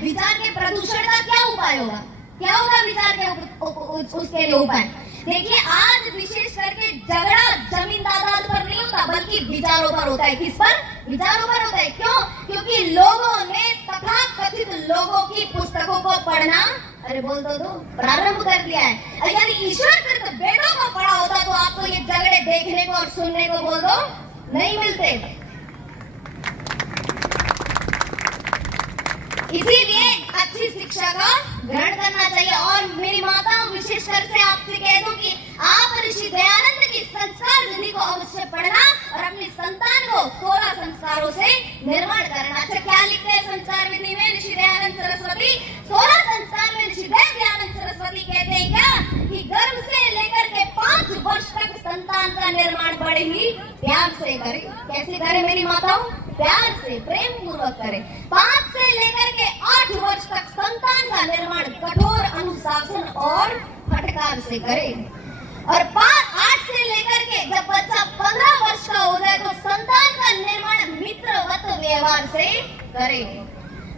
विचार के प्रदूषण का क्या उपाय होगा? क्या होगा विचार के उसके लिए उपाय? देखिए, आज विशेष करके झगड़ा जमीन जायदाद पर नहीं होता, बल्कि विचारों पर होता है। किस पर? विचारों पर होता है। क्यों? क्योंकि लोगों ने तथाकथित लोगों की पुस्तकों को पढ़ना, अरे बोल दो प्रारंभ कर दिया है। यदि ईश्वर कृत वेदों को पढ़ा होता तो आपको ये झगड़े देखने को और सुनने को बोल दो नहीं मिलते। इसीलिए अच्छी शिक्षा का ग्रहण करना चाहिए। और मेरी माताओं, विशेषकर से आपसे कह दूं कि आप ऋषि दयानंद की संस्कार विधि को अवश्य पढ़ना और अपनी संतान को 16 संस्कारों से निर्माण करना। अच्छा, क्या लिखते हैं संस्कार विधि में ऋषि दयानंद सरस्वती? 16 संस्कार में ऋषि दयानंद सरस्वती कहते हैं क्या कि गर्भ से लेकर के 5 वर्ष तक संतान का निर्माण बड़े ही प्यार से करे। कैसे करे मेरी माताओं? प्यार से, प्रेम पूर्वक करे। 5 से लेकर के 8 वर्ष तक संतान का निर्माण कठोर अनुशासन और फटकार से करे। और 8 से लेकर के जब बच्चा 15 वर्ष का हो जाए तो संतान का निर्माण मित्रवत व्यवहार से करे।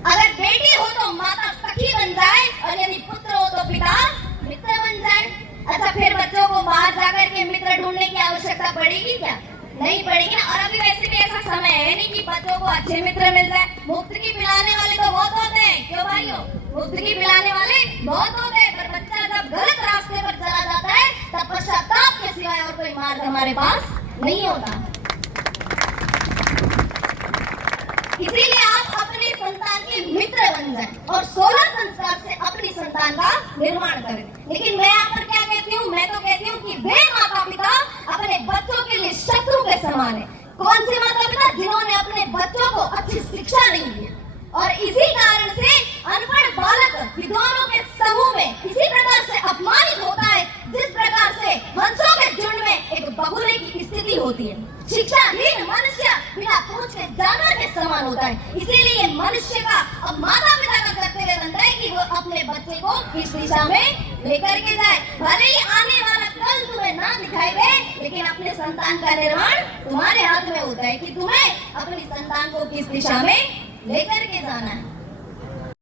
अगर बेटी हो तो माता सखी बन जाए और यदि पुत्र हो तो पिता मित्र बन जाए। अच्छा, फिर बच्चों को बाहर जाकर के मित्र ढूंढने की आवश्यकता पड़ेगी क्या? नहीं पड़ेगी ना। और अभी वैसे भी ऐसा समय है नहीं कि बच्चों को अच्छे मित्र मिल जाए। मुफ्त की पिलाने वाले तो बहुत होते हैं, क्यों भाइयों? मुफ्त की पिलाने वाले बहुत होते हैं, पर बच्चा जब गलत रास्ते पर चला जाता है तब पश्चाताप के सिवाय और कोई मार्ग हमारे पास नहीं होता। इसीलिए आप अपने संतान के मित्र बन जाएं और 16 संस्कार से अपनी संतान का निर्माण करें। लेकिन मैं यहाँ पर क्या कहती हूँ? मैं तो कहती हूँ कि वे माता पिता अपने बच्चों के लिए शत्रु के समान है। कौन से माता पिता? जिन्होंने अपने बच्चों को अच्छी शिक्षा नहीं दी। और इसी कारण से अनपढ़ बालक विद्वानों के समूह में इसी प्रकार से अपमानित होता है जिस प्रकार से हंसों के झुंड में एक बगुले की स्थिति होती है। शिक्षाहीन मनुष्य बिना पूछ के जानवर के समान होता है। इसीलिए मनुष्य का अब माता पिता का कर्तव्य बनता है कि वो अपने बच्चे को किस दिशा में लेकर के जाए। भले ही आने वाला कल तुम्हें ना दिखाई दे, लेकिन अपने संतान का निर्माण तुम्हारे हाथ में होता है कि तुम्हें अपनी संतान को किस दिशा में लेकर के जाना है।